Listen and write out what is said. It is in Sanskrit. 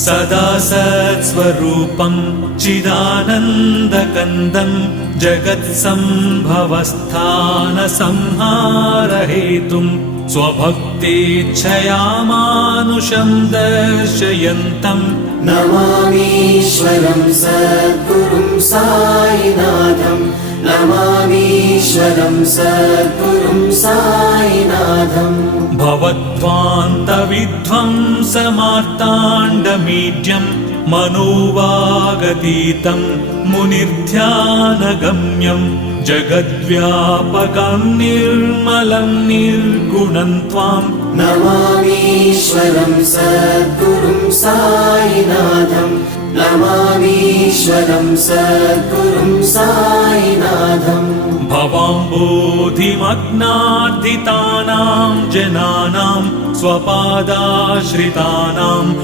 सदा सत्स्वरूपं चिदानन्दकन्दं जगत्सम्भवस्थानसंहारहेतुं स्वभक्तेच्छया मानुषं दर्शयन्तं नमामीश्वरं सद्गुरुं साईनाथं नमामीश्वरं सद्गुरुं साईनाथं भवद्ध्वान्तविध्वंसमार्ताण्डमीड्यं मनोवागतीतं मुनिर्ध्यानगम्यं जगद्व्यापकं निर्मलं निर्गुणं त्वां नमामीश्वरं सद्गुरुं साईनाथं नमामीश्वरं सद्गुरुं साईनाथं भवाम्बोधिमग्नार्दितानां जनानां स्वपादाश्रितानां